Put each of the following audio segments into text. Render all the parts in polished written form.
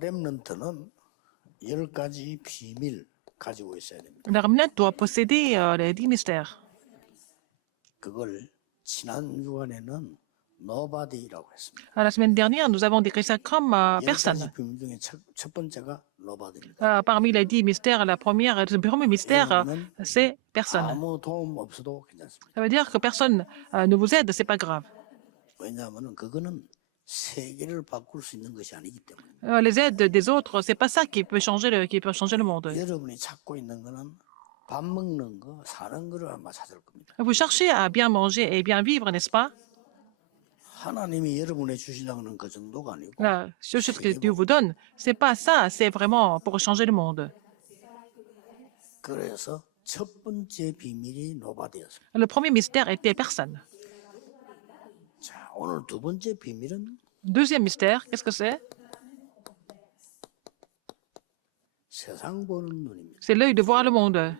렘넌트는 10가지 비밀 가지고 있어야 됩니다. Le remnant doit posséder les 10 mystères. 그걸 지난 주간에는 nobody라고 했습니다. La semaine dernière, nous avons décrit ça comme personne. 10가지 비밀 중에 첫 번째가 nobody입니다. Parmi les 10 mystères, le premier mystère, c'est personne. 아무 도움 없어도 괜찮습니다. Ça veut dire que personne ne vous aide, c'est pas grave. 왜냐하면 그거는 세계를 바꿀 수 있는 것이 아니기 때문에. Les aides des autres, c'est pas ça qui peut changer le monde. 여러분이 찾고 있는 거는 밥 먹는 거, 사는 거를 아마 찾을 겁니다. Vous cherchez à bien manger et bien vivre, n'est-ce pas? 하나님이 여러분에 주시다는 그 정도가 아니고 La seule chose que Dieu vous donne, c'est pas ça, c'est vraiment pour changer le monde. 그래서 첫 번째 비밀이 노바디였습니다. Le premier mystère était personne. 자, 오늘 두 번째 비밀은 Deuxième mystère, qu'est-ce que c'est? 세상 보는 눈입니다. C'est l'œil de voir le monde.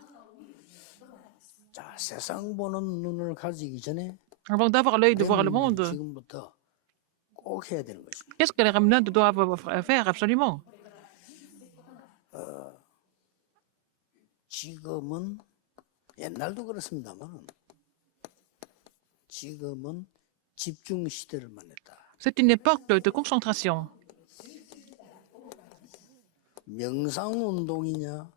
자, 세상 보는 눈을 가지기 전에 Avant d'avoir l'œil de voir le monde, 지금부터 꼭 해야 되는 것입니다. qu'est-ce que les remnants doivent faire absolument? 지금은 옛날도 그렇습니다만 지금은 집중 시대를 만났다. C'est une époque de concentration. 명상 운동이냐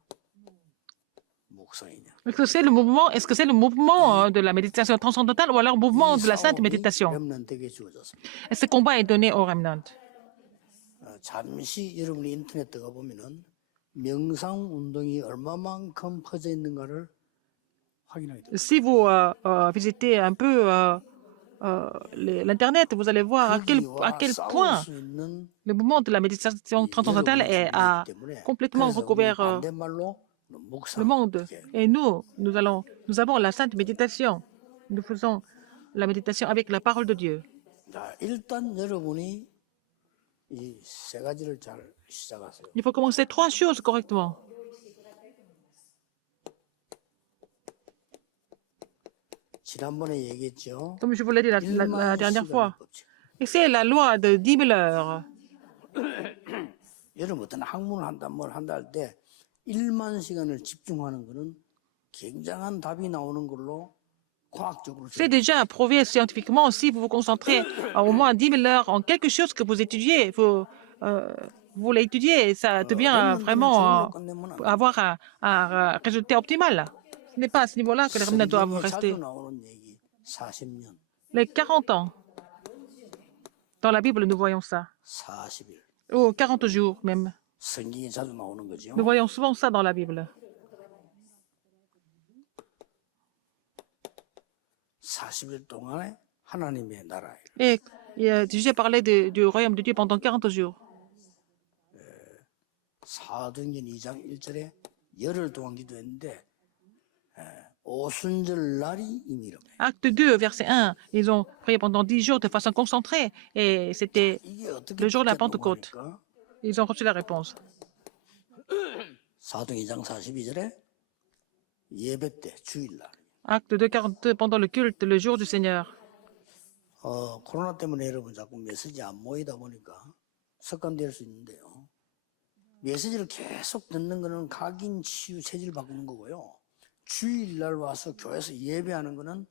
묵상이냐. Est-ce que c'est le mouvement de la méditation transcendantale ou alors le mouvement de la sainte méditation? 렘넌트에게 주어졌습니다. Et ce combat est donné aux remnants. 잠시 여러분이 인터넷 들어가 보면은 명상 운동이 얼마만큼 퍼져 있는가를 확인하게 됩니다. Si vous visitez un peu l'Internet, vous allez voir à quel point 싸울 수 있는 le mouvement de la méditation transcendantale a complètement recouvert 반대말로 le 묵상. monde. Et nous avons la sainte méditation. Nous faisons la méditation avec la parole de Dieu. 자, 일단 여러분이 이 세 가지를 잘 시작하세요. Il faut commencer 3 choses correctement. 지난번에 얘기했죠. Comme je vous l'ai dit la dernière fois. 법칙. Et c'est la loi de 10 000 heures. 여러분 어떤 학문을 한다 뭘 한다 할 때 1만 시간을 집중하는 거는 굉장한 답이 나오는 걸로 과학적으로 C'est déjà prouvé scientifiquement, si vous vous concentrez au moins 10 000 heures en quelque chose que vous étudiez, vous l'étudiez, ça devient vraiment avoir un résultat optimal. Ce n'est pas à ce niveau-là que les remnants doivent rester. 자주 나오는 얘기 40년, Les 40 ans. Dans la Bible, nous voyons ça. 40일. Ou 40 jours même. 성경에 자주 나오는 거죠. Nous voyons souvent ça dans la Bible. 40일 동안에 하나님의 나라에 Et j'ai parlé du royaume de Dieu pendant 40 jours. 사도행전 2장 1절에 열흘 동안 기도했는데 오순절 날이 이미 이름에 Acte 2, verset 1, ils ont prié pendant 10 jours de façon concentrée et c'était 이게 어떻게 le jour de la 됐냐고 Pentecôte. 하니까 Ils ont reçu la réponse. 사도행 2장 42절에 예배 때 주일날 Acte 2, 42, pendant le culte, le jour du Seigneur. 코로나 때문에 여러분 자꾸 메시지 안 모이다 보니까 습관될 수 있는데요. 메시지를 계속 듣는 거는 각인 치유 체질 바꾸는 거고요. 주일날 와서 교회에서 예배하는 거는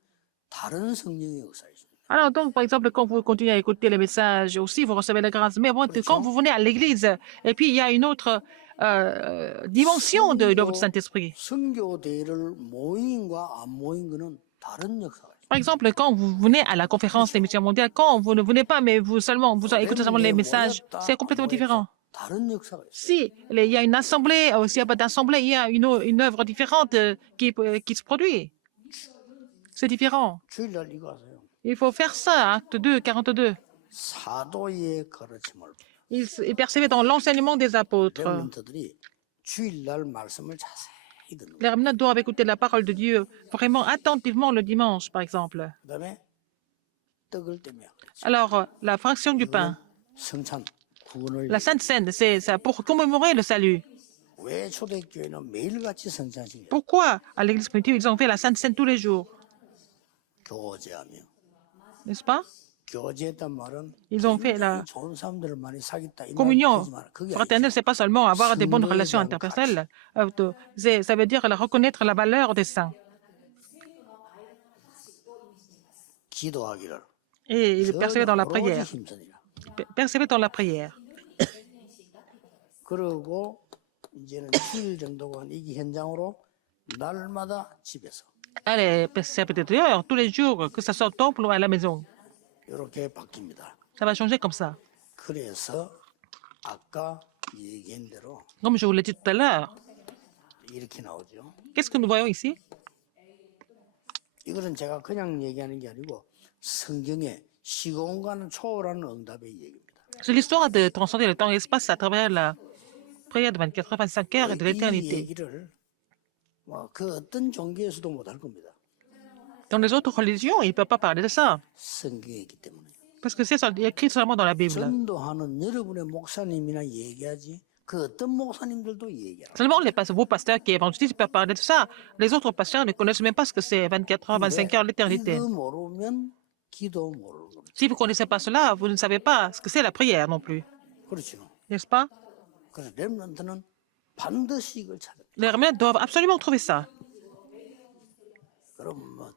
다른 성령의 역사이십니다. Alors donc, par exemple, quand vous continuez à écouter les messages, aussi vous recevez la grâce. Mais bon, quand vous venez à l'église, et puis il y a une autre dimension de l'œuvre du Saint-Esprit. 선교 대회를 모임과 안 모인 거는 다른 역사가 있습니다. Par exemple, quand vous venez à la conférence des missions mondiales, quand vous ne venez pas, mais vous écoutez seulement les messages, c'est complètement différent. 다른 역사가 있어요. Si il y a une assemblée, ou s'il n'y a pas d'assemblée, il y a une œuvre différente qui se produit. C'est différent. 주일날 이거 하세요. Il faut faire ça, acte 2, 42. 사도의 가르침을 Il percevait dans l'enseignement des apôtres. 렘넌트들이 주일날 말씀을 자세히 듣는 거예요. Les remnants doivent écouter la parole de Dieu vraiment attentivement le dimanche, par exemple. 그다음에 떡을 떼며 Alors, la fraction du pain, 성찬 구원을 la Sainte Seine, c'est ça pour commémorer le salut. 왜 초대교회는 매일같이 성찬식이에요? Pourquoi à l'église primitive, ils ont fait la Sainte Seine tous les jours, 교제하며 n'est-ce pas? 교제했단 말은 Ils ont fait la 굉장히 좋은 사람들을 많이 사귀었다 이 말 communion 되지 마라. 그게 fraternelle, 아니죠. c'est pas seulement avoir des bonnes 성도에 relations 대한 가치. interpersonnelles. Ça veut dire reconnaître la valeur des saints 기도하기를 et persévérer 전혀 dans la 오로지 prière. 힘쓰니라. Persévérer dans la prière. 그러고 이제는 7일 정도간 이기 현장으로 날마다 집에서 Allez, persévérer dehors tous les jours, que ce soit au temple ou à la maison. 이렇게 바뀝니다. Ça va changer comme ça. 그래서 아까 얘기한 대로 Comme je vous l'ai dit tout à l'heure, 이렇게 나오죠. qu'est-ce que nous voyons ici? 이것은 제가 그냥 얘기하는 게 아니고 성경에 시공간을 초월하는 응답의 얘기입니다. C'est l'histoire de transcender le temps et l'espace à travers la prière de 24 heures, 25 heures et de 이 l'éternité. 얘기를 그 어떤 종교에서도 못할 겁니다. Dans les autres religions, ils ne peuvent pas parler de ça, 성경에 있기 때문에. parce que c'est écrit seulement dans la Bible. 전도하는 여러분의 목사님이나 얘기하지 그 어떤 목사님들도 얘기하라. Seulement vos pasteurs qui évangélisent peuvent parler de ça. Les autres pasteurs ne connaissent même pas ce que c'est 24 heures, 25 heures, l'éternité. 이거 모르면 기도 모르는 겁니다. Si vous ne connaissez pas cela, vous ne savez pas ce que c'est la prière non plus. 그렇죠. N'est-ce pas? 그래서 렘넌트는 반드시 이걸 찾아. Les remnants doivent absolument trouver ça. 그럼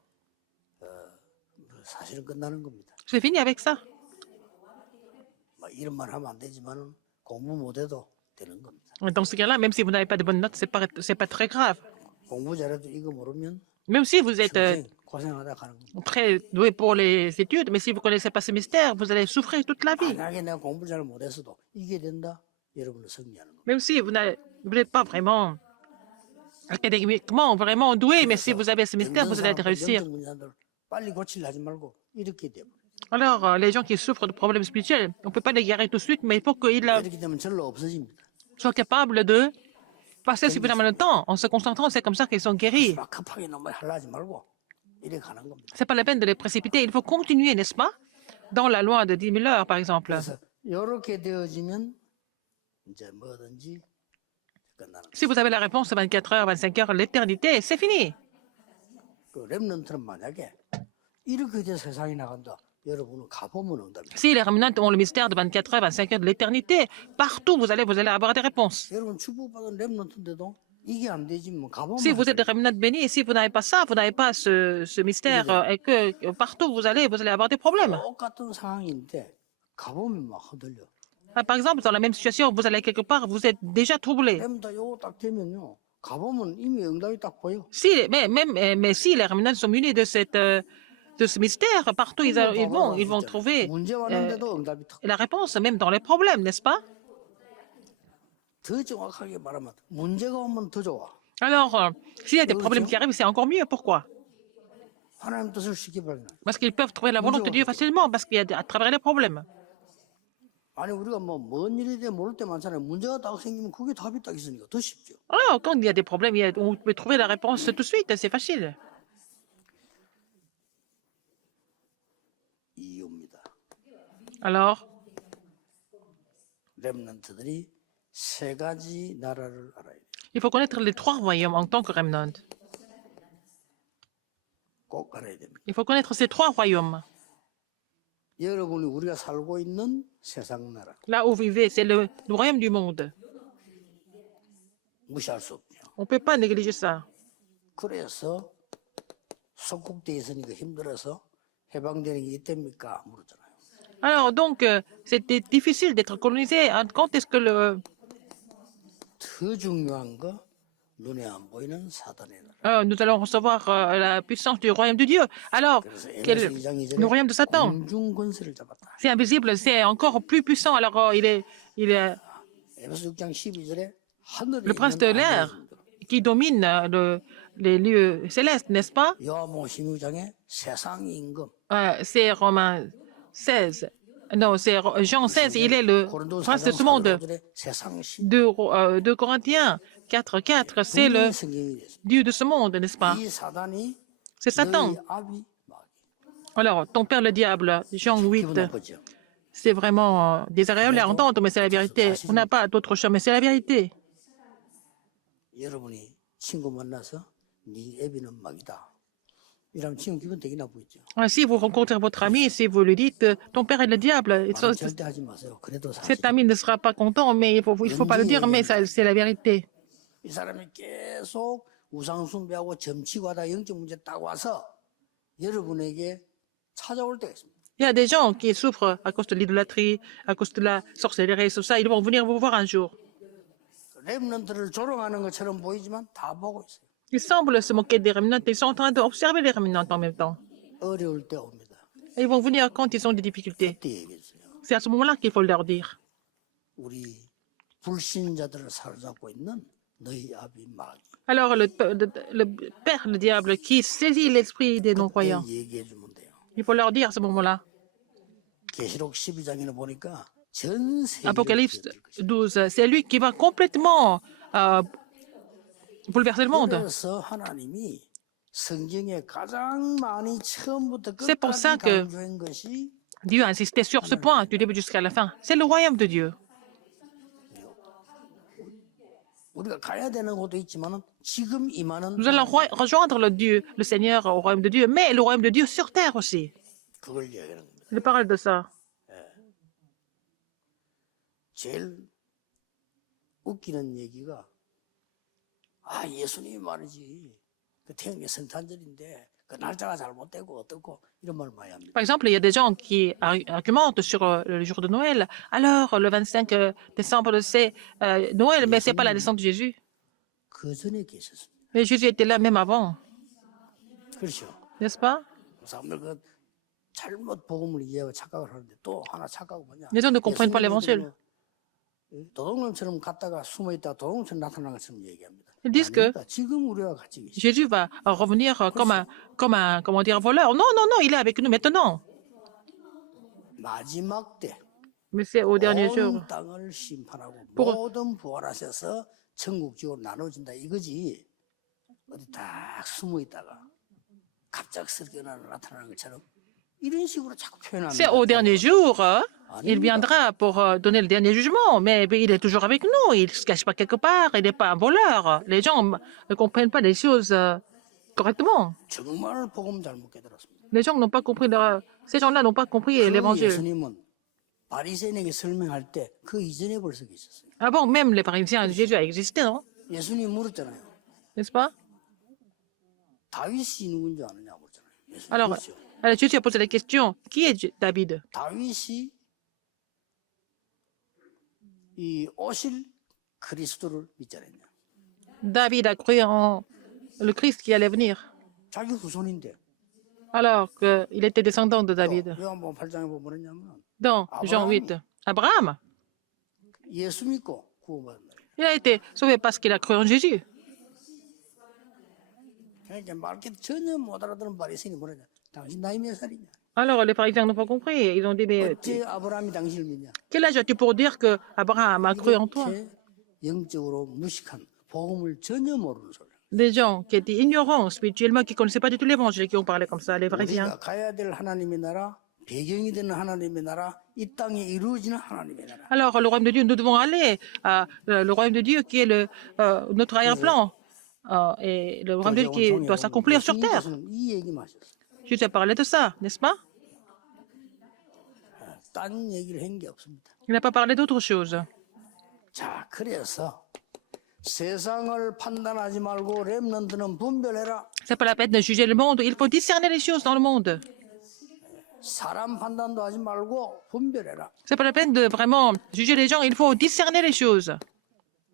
사실은 끝나는 겁니다. C'est fini avec ça. 이런 말 하면 안 되지만은 공부 못해도 되는 겁니다. Dans ce cas-là, même si vous n'avez pas de bonnes notes, c'est pas très grave. 공부 잘해도 이거 모르면 Même si vous êtes 고생하다 가는 겁니다. très doué pour les études, mais si vous ne connaissez pas ce mystère, vous allez souffrir toute la vie. 만약에 내가 공부 잘 못했어도 이게 된다. 여러분은 승리하는 겁니다. Même si vous n'êtes pas vraiment académiquement vraiment doué, mais si vous avez ce mystère, vous allez réussir. 영적 문제들 빨리 고치려 하지 말고 이렇게 돼요. Alors, les gens qui souffrent de problèmes spirituels, on ne peut pas les guérir tout de suite, mais il faut qu'ils 이렇게 되면 절로 없어집니다. soient capables de passer suffisamment de temps en se concentrant. C'est comme ça qu'ils sont guéris. 막 급하게 너무 하려 하지 말고 이렇게 가는 겁니다. C'est pas la peine de les précipiter. Il faut continuer, n'est-ce pas? Dans la loi de 10 000 heures, par exemple. 그래서 이렇게 되어지면 이제 뭐든지 끝나는 거예요. Si vous avez la réponse 24 heures, 25 heures, l'éternité, c'est fini. 그 렘넌트는 만약에 이렇게 돼 세상에 나간다. 여러분은 가보면 응답이에요. Si les remnants ont le mystère de 24 heures, 25 heures de l'éternité, partout vous allez avoir des réponses. 여러분 축복받은 렘넌트인데도 이게 안 되지 뭐 가보면 Si vous êtes des remnants bénis, et si vous n'avez pas ça, vous n'avez pas ce mystère, et que partout vous allez avoir des problèmes. 똑같은 상황인데 가보면 막 흔들려. Par exemple, dans la même situation, vous allez quelque part, vous êtes déjà troublé. 렘다 요거 딱 되면요. 가보면 이미 응답이 딱 보여. Mais si les remnants sont munis de ce mystère, partout ils vont trouver 문제 왔는데도 응답이 탁. la réponse, même dans les problèmes, n'est-ce pas? 더 정확하게 말하면 문제가 오면 더 좋아. Alors, s'il y a des problèmes qui arrivent, c'est encore mieux. Pourquoi? 하나님 뜻을 쉽게 발견해. Parce qu'ils peuvent trouver la volonté de Dieu facilement, parce qu'il y a à travers les problèmes. 아니 우리가 뭐 뭔 일이 돼 모를 때 많잖아요. 문제가 딱 생기면 그게 답이 딱 있으니까 더 쉽죠. Alors, quand il y a des problèmes, on peut trouver la réponse tout de suite, c'est facile. 이유입니다. Alors, 렘넌트들이 세 가지 나라를 알아야 돼요. il faut connaître les 3 royaumes en tant que remnant. 꼭 알아야 됩니다. Il faut connaître ces 3 royaumes. 여러분이 우리가 살고 있는 세상 나라 Là où vous vivez, c'est le royaume du monde. 무시할 수 없죠. On ne peut pas négliger ça. 그래서 속국돼 있으니까 힘들어서 해방되는 게 이때입니까? 물었잖아요. Alors, donc, c'était difficile d'être colonisé. Quand est-ce que 더 중요한 거 눈에 안 보이는 사단의 나라. nous allons recevoir la puissance du royaume de Dieu? Alors, 그래서 quel 에베소 2장 2절에 le royaume de Satan? 공중 권세를 잡았다. C'est invisible, c'est encore plus puissant. Alors, il est 에베소 6장 12절에 하늘에 le prince de 있는 l'air 안개들도 qui domine les lieux célestes, n'est-ce pas? 요한복음 16장에 세상의 임금 C'est Romains 16. Non, c'est Jean 16. Il est le 고린도 prince de 4장 ce monde. 4절에 세상 신 2 Corinthiens 4, c'est le 성경이 됐습니다. Dieu de ce monde, n'est-ce pas? 이 사단이 C'est Satan. 너희 아비 마귀. Alors, ton père le diable, Jean 8, 기분 나쁘죠. c'est vraiment désagréable à entendre, mais c'est la vérité. On n'a pas d'autre choix, mais c'est la vérité. 여러분이 친구 만나서 네 애비는 마귀다. 이러면 지금 기분 되게 나쁘겠죠. Si vous rencontrez votre ami, si vous lui dites ton père est le diable, 말은 절대 하지 마세요. 그래도 cet 사실 ami ne sera pas content, mais il faut pas le dire, mais c'est la vérité. 이 사람이 계속 우상숭배하고 점치고 하다 영적 문제 딱 와서 여러분에게 찾아올 때가 있습니다. Il y a des gens qui souffrent à cause de l'idolâtrie, à cause de la sorcellerie, tout ça. Ils vont venir vous voir un jour. 렘넌트를 조롱하는 것처럼 보이지만 다 보고 있어요. Ils semblent se moquer des réminants, ils sont en train d'observer les réminants en même temps. 어려울 때 옵니다. Et ils vont venir quand ils ont des difficultés. 그때 얘기했어요. C'est à ce moment-là qu'il faut leur dire. 우리 불신자들을 사로잡고 있는 너희 아비 마귀. Alors, le père, le diable, qui saisit l'esprit des non-croyants, 그때 얘기해 주면 돼요. il faut leur dire à ce moment-là. 계시록 12장에는 보니까 전 세계를 Apocalypse 뒤엎을 것이다. 12, c'est lui qui va complètement bouleverser le monde. 그래서 하나님이 성경에 가장 많이 처음부터 C'est pour ça 끝까지 que 강조한 것이 Dieu a insisté sur ce point du début jusqu'à la fin. C'est le royaume de Dieu. 우리가 가야 되는 곳도 있지만 지금 임하는 Nous allons rejoindre le Seigneur au royaume de Dieu, mais le royaume de Dieu sur terre aussi. 그걸 얘기하는 겁니다. Il parle de ça. 제일 웃기는 얘기가 예수님이 말이지 그 태영의 성탄절인데 그 날짜가 잘못되고 어떻고 이런 말 많이 합니다. Par exemple, il y a des gens qui argumentent sur le jour de Noël. Alors, le 25 décembre, c'est Noël, mais ce n'est pas la naissance de Jésus. 그 전에 계셨습니다. Mais Jésus était là même avant, 그렇죠. n'est-ce pas? 사람들 그 잘못 복음을 이해하고 착각을 하는데 또 하나 착각은 뭐냐? Les gens ne comprennent pas l'évangile. 도둑놈처럼 갔다가 숨어 있다가 도둑놈처럼 나타난 것처럼 얘기합니다. Ils disent que 아닙니다. 지금 우리와 같이 계시. Jésus va revenir comment dire, voleur. Non, non, non, il est avec nous maintenant. 마지막 때 Mais c'est au dernier jour. 온 땅을 심판하고 pour- 모든 부활하셔서 천국 지옥으로 나눠진다 이거지. 어디 딱 숨어 있다가 갑작스럽게 나타나는 것처럼 이런 식으로 자꾸 표현합니다. C'est au dernier jour. Il viendra pour donner le dernier jugement, mais il est toujours avec nous. Il ne se cache pas quelque part. Il n'est pas un voleur. Les gens ne comprennent pas les choses correctement. 정말 복음 잘못 깨달았습니다. Les gens n'ont pas compris. Ces gens-là n'ont pas compris 그 l'évangile. 예수님은 바리새인에게 설명할 때 그 이전에 벌써 계셨어요. Avant même, les pharisiens, Jésus a existé, non? 예수님 물었잖아요. N'est-ce pas? 다윗이 누군 줄 아느냐 물었잖아요. 예수님 Alors, 물었죠. Jésus a posé la question, qui est David? 다윗이 이 오실 그리스도를 믿지 않았냐. David a cru en le Christ qui allait venir. 자기 후손인데. Alors qu'il était descendant de David. 요한복음 8장에 보면 뭐냐면 Dans Jean 8, Abraham, 예수 믿고 구원받은 거예요. il a été sauvé parce qu'il a cru en Jésus. 그러니까 말기 전혀 못 알아듣는 바리새인이 뭐냐. 당신 나이 몇 살이냐. Alors les pharisiens n'ont pas compris. Ils ont dit, mais 어째 아브라함이 당신을 믿냐. quel âge as-tu pour dire que Abraham a cru en toi? 이렇게 영적으로 무식한 복음을 전혀 모르는 소리. Des gens qui étaient ignorants spirituellement, qui ne connaissaient pas du tout l'évangile, qui ont parlé comme ça, les pharisiens. 우리가 가야 될 하나님의 나라, 배경이 되는 하나님의 나라, 이 땅에 이루어지는 하나님의 나라. Alors le royaume de Dieu, nous devons aller à le royaume de Dieu qui est notre arrière-plan. Et le royaume de Dieu qui doit s'accomplir sur terre. 예수님께서는 이 얘기만 하셨어요. Jésus a parlé de ça, n'est-ce pas? 딴 얘기를 한 게 없습니다. Il n'a pas parlé d'autre chose. 자, 그래서 세상을 판단하지 말고 렘넌트는 분별해라. C'est pas la peine de juger le monde. Il faut discerner les choses dans le monde. 사람 판단도 하지 말고 분별해라. C'est pas la peine de vraiment juger les gens. Il faut discerner les choses.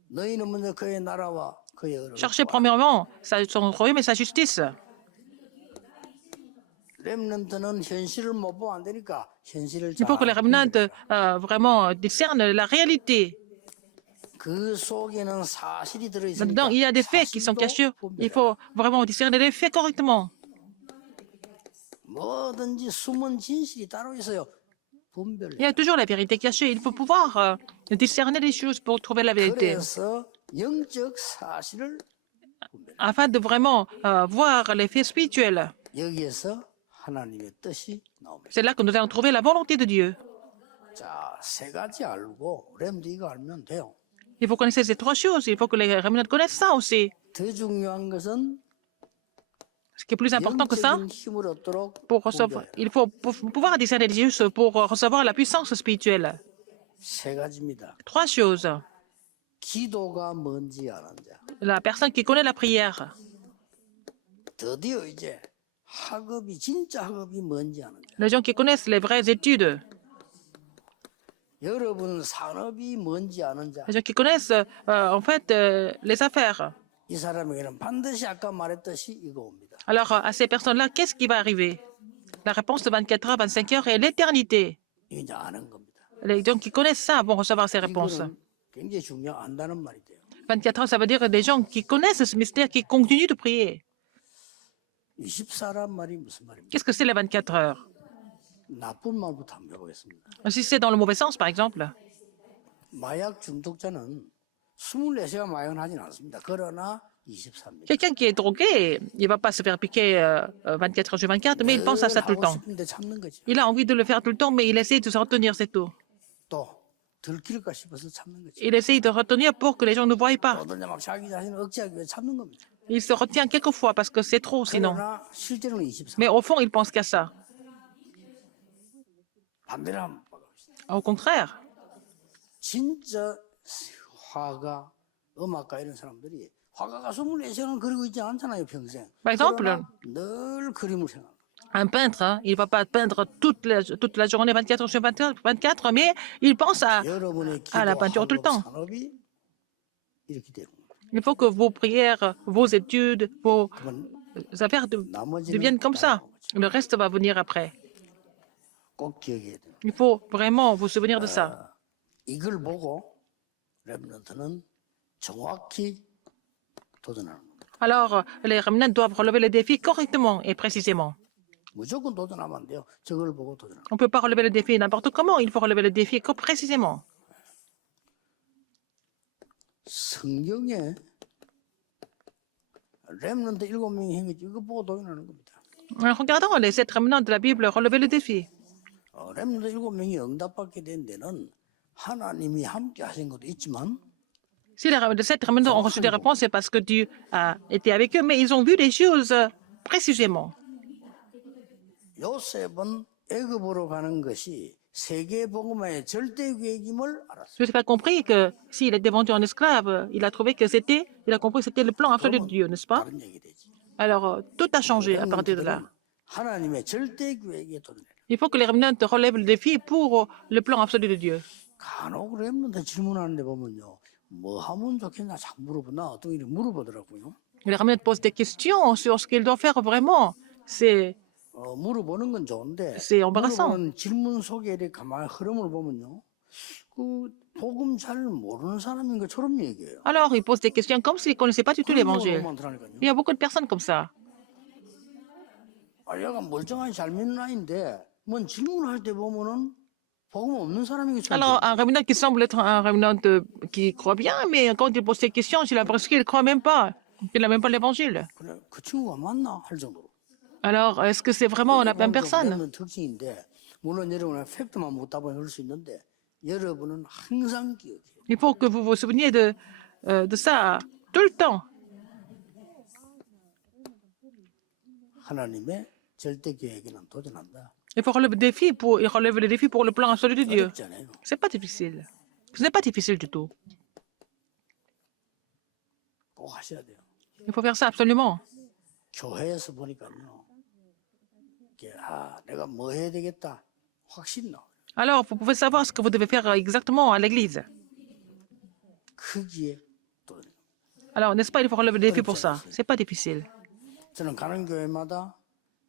너희는 먼저 그의 나라와 그의 의를 Cherchez premièrement son royaume et sa justice. 렘넌트는 현실을 못 보면 안 되니까 현실을 Il faut que les remnants vraiment discernent la réalité. 그 속에는 사실이 들어있으니까 Dedans, il y a des faits qui sont cachés. Il faut vraiment discerner les faits correctement. 뭐든지 숨은 진실이 따로 있어요. 분별해. Il y a toujours la vérité cachée. Il faut pouvoir discerner les choses pour trouver la vérité. 그래서 영적 사실을 Afin de vraiment voir les faits spirituels. 여기에서 하나님의 뜻이 나옵니다. C'est là que nous allons trouver la volonté de Dieu. 자, 세 가지 알고 렘도 이거 알면 돼요. Il faut connaître ces trois choses. Il faut que les remnants connaissent ça aussi. 더 중요한 것은 Ce qui est plus important que ça, 영적인 힘을 얻도록 pour recevoir, il faut pouvoir discerner les yeux pour recevoir la puissance spirituelle. 세 가지입니다. 3 choses. 기도가 뭔지 아는 자. La personne qui connaît la prière. 드디어 이제 학업이 진짜 학업이 뭔지 아는 자. Les gens qui connaissent les vraies études. 여러분 산업이 뭔지 아는 자. Les gens qui connaissent en fait les affaires. 이 사람에게는 반드시 아까 말했듯이 이거 옵니다. Alors à ces personnes-là, qu'est-ce qui va arriver? La réponse de 24 heures, 25 heures est l'éternité. 이거 이제 아는 겁니다. Les gens qui connaissent ça vont recevoir ces réponses. 이거는 굉장히 안다는 말이 돼요. 24 heures, ça veut dire des gens qui connaissent ce mystère, qui continuent de prier. 24란 말이 무슨 말입니까? Qu'est-ce que c'est les 24 heures? 나쁜 말부터 한번 해보겠습니다. Si c'est dans le mauvais sens, par exemple. 마약 중독자는 24시간 마약은 하진 않습니다. 그러나 23일. Quelqu'un qui est drogué, il ne va pas se faire piquer 24 heures sur 24, mais il pense à ça tout le temps. 싶은데 참는 거죠. Il a envie de le faire tout le temps, mais il essaie de se retenir, c'est tout. 또 들킬까 싶어서 참는 거죠. Il essaie de retenir pour que les gens ne voient pas. 어떨 막 자기 자신을 억제하기 위해 참는 겁니다. Il se retient quelquefois parce que c'est trop sinon. 그러나 실제로는 23일. Mais au fond, il pense qu'à ça. 반대로 한번 봐봅시다. Au contraire, 진짜 화가, 음악가 이런 사람들이 화가가 24시간 그리고 있지 않잖아요, 평생. Par exemple, 그러나 늘 그림을 생각합니다. un peintre, hein, il ne va pas peindre toute la journée 24 heures sur 24, mais il pense 여러분의 à la peinture tout le 기도, temps. 학업, 산업이 이렇게 되는 겁니다. Il faut que vos prières, vos études, vos 그러면 affaires 나머지는 deviennent comme ça. 따라오는 거죠. Le reste va venir après. 꼭 기억해야 돼요. Il faut vraiment vous souvenir de ça. 이걸 보고 렘넌트는 정확히 도전하는 겁니다. Alors, les remnants doivent relever le défi correctement et précisément. 무조건 도전하면 안 돼요. 저걸 보고 도전하는 On ne peut pas relever le défi n'importe comment, il faut relever le défi précisément. 성경에 렘넌트 7명이 행했지 이거 보고 도전하는 겁니다. En regardant les 7 remnants de la Bible, relever le défi. 렘넌트 7명이 응답받게 된 데는 하나님이 함께 하신 것도 있지만 Si les 7 remnants ont reçu des réponses, c'est parce que Dieu a été avec eux, mais ils ont vu les choses précisément. 요셉은 애굽으로 가는 것이 세계 복음화의 절대 계획임을 알았어요. Je n'ai pas compris que s'il était vendu en esclave, il a trouvé que il a compris que c'était le plan absolu de Dieu, n'est-ce pas? 다른 얘기 되지. Alors, tout a changé à partir de là. 하나님의 절대 계획에 도전해요. Il faut que les remnants relèvent le défi pour le plan absolu de Dieu. 간혹 렘넌트 질문하는데 보면요. 뭐 하면 좋겠나 자꾸 물어보나 어떤 일이 물어보더라고요. Les remnants posent des questions sur ce qu'ils doivent faire vraiment. C'est 물어보는 건 좋은데 C'est embarrassant. 물어보는 질문 속에 이렇게 가만히 흐름을 보면요. 그 복음 잘 모르는 사람인 것처럼 얘기해요. Alors, ils posent des questions comme s'ils ne connaissaient pas du tout 그런 l'évangile. 경우가 많더라니까요. Il y a beaucoup de personnes comme ça. 아, 얘가 멀쩡하게 잘 믿는 아이인데 뭔 질문할 때 보면은 복음 없는 사람인 것처럼 Alors, un remnant qui semble être un remnant qui croit bien, mais quand il pose ces questions, j'ai l'impression qu'il ne croit même pas. Il n'a même pas l'évangile. 그래, 그 친구가 맞나 할 정도로. Alors, est-ce que c'est vraiment la même personne? 렘넌트 특징인데 물론 여러분은 팩트만 못 답을 할 수 있는데 여러분은 항상 기억해요. Il faut que vous vous souveniez de ça tout le temps. 하나님의 절대 계획에는 도전한다. Il faut relever le défi pour le plan absolu de Dieu. 어렵잖아요. C'est pas difficile. Ce n'est pas difficile du tout. 꼭 하셔야 돼요. Il faut faire ça absolument. 교회에서 보니까요. 이게, 내가 뭐 해야 되겠다. 확신 나와요. Alors, vous pouvez savoir ce que vous devez faire exactement à l'église. 크기에 도전. Alors, n'est-ce pas, il faut relever le défi pour ça. C'est pas difficile. 저는 가는 교회마다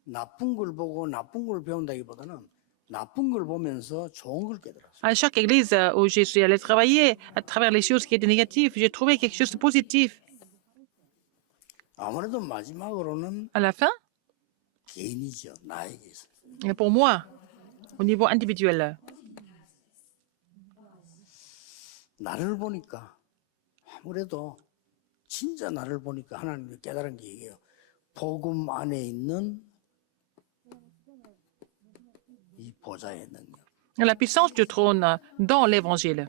나쁜 걸 보고 나쁜 걸 배운다기보다는 나쁜 걸 보면서 좋은 걸 깨달았어요. À chaque église où je suis allé travailler, à travers les choses qui étaient négatives, j'ai trouvé quelque chose de positif. 아무래도 마지막으로는 À la fin, 개인이죠. 나에게 있어요. et pour moi, au niveau individuel, 나를 보니까 아무래도 진짜 나를 보니까 하나님이 깨달은 게 이게요. 복음 안에 있는 이 보좌의 능력. la puissance du trône dans l'évangile.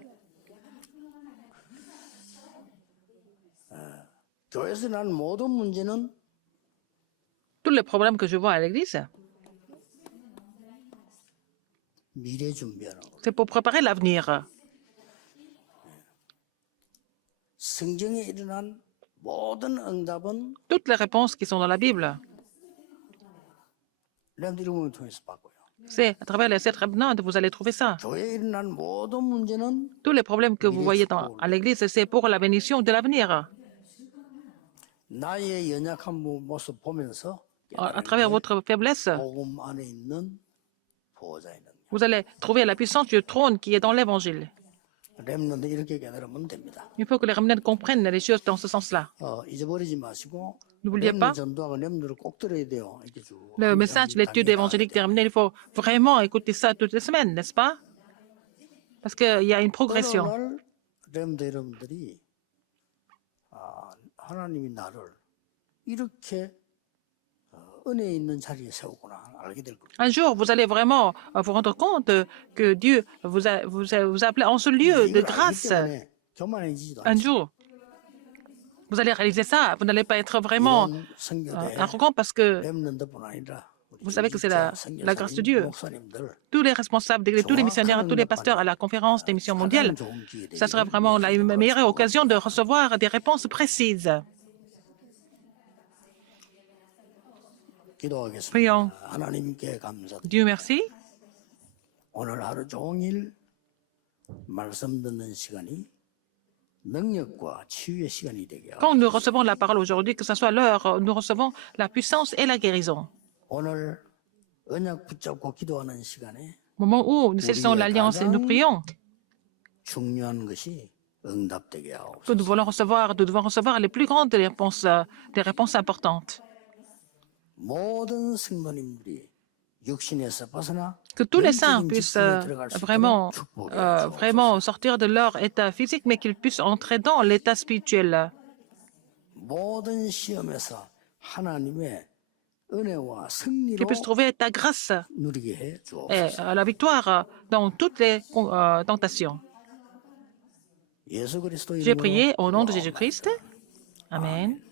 교회에서 난 모든 문제는 Tous les problèmes que je vois à l'église, 미래 준비하는 거. c'est pour préparer l'avenir. 성경에 일어난 모든 응답은 Toutes les réponses qui sont dans la Bible, 렘들이 공을 통해서 받고요. c'est à travers les 7 Rebnants que vous allez trouver ça. 교회에 일어난 모든 문제는 Tous les problèmes que vous voyez à l'église, c'est pour la bénédiction de l'avenir. 나의 연약한 모습 보면서 À travers votre faiblesse, 복음 안에 있는 보호자의 능력. vous allez trouver la puissance du trône qui est dans l'évangile. 렘넌트 이렇게 깨달으면 됩니다. Il faut que les remnants comprennent les choses dans ce sens-là. 잊어버리지 마시고 N'oubliez 렘넌 pas 전도하고 렘넌트를 꼭 들어야 돼요. 이렇게 쭉 le message, l'étude évangélique des remnants. Il faut vraiment écouter ça toutes les semaines, n'est-ce pas? Parce qu'il y a une progression. 어느 날 렘넌트 여러분들이 하나님이 나를 이렇게 은혜 있는 자리에 세우구나 알게 될 겁니다. Un jour, vous allez vraiment vous rendre compte que Dieu vous a appelé en ce lieu de 이걸 알기 grâce. 때문에 교만해지지도 Un 않죠. jour, vous allez réaliser ça. Vous n'allez pas être vraiment 이런 선교대 arrogant parce que 렘넌트뿐 아니라 vous savez que c'est la grâce de Dieu. 목사님들 Tous les responsables d'église, tous les missionnaires, tous les pasteurs à la conférence des missions mondiales, 좋은 기회 ça sera vraiment la meilleure occasion de recevoir des réponses précises. 기도하겠습니다. Prions. 하나님께 감사드립니다. Dieu merci. 오늘 하루 종일 말씀 듣는 시간이 능력과 치유의 시간이 되게 하옵소서. Quand nous recevons la parole aujourd'hui, que ce soit l'heure, nous recevons la puissance et la guérison. 오늘 언약 붙잡고 기도하는 시간에 Au moment où nous saisissons l'alliance et nous prions, 중요한 것이 응답되게 que 하옵소서. nous devons recevoir les plus grandes des réponses importantes. 모든 성도님들이 육신에서 벗어나 Que tous les saints 영적인 puissent 집중에 들어갈 수 vraiment, 있도록 축복해 주옵소서. vraiment sortir de leur état physique, mais qu'ils puissent entrer dans l'état spirituel. 모든 시험에서 하나님의 은혜와 승리로 Qu'ils puissent trouver ta grâce 누리게 해 et 주옵소서. la victoire dans toutes les tentations. 예수 그리스도 J'ai 이름으로 prié au nom de 기도하옵나이다. Jésus-Christ. Amen.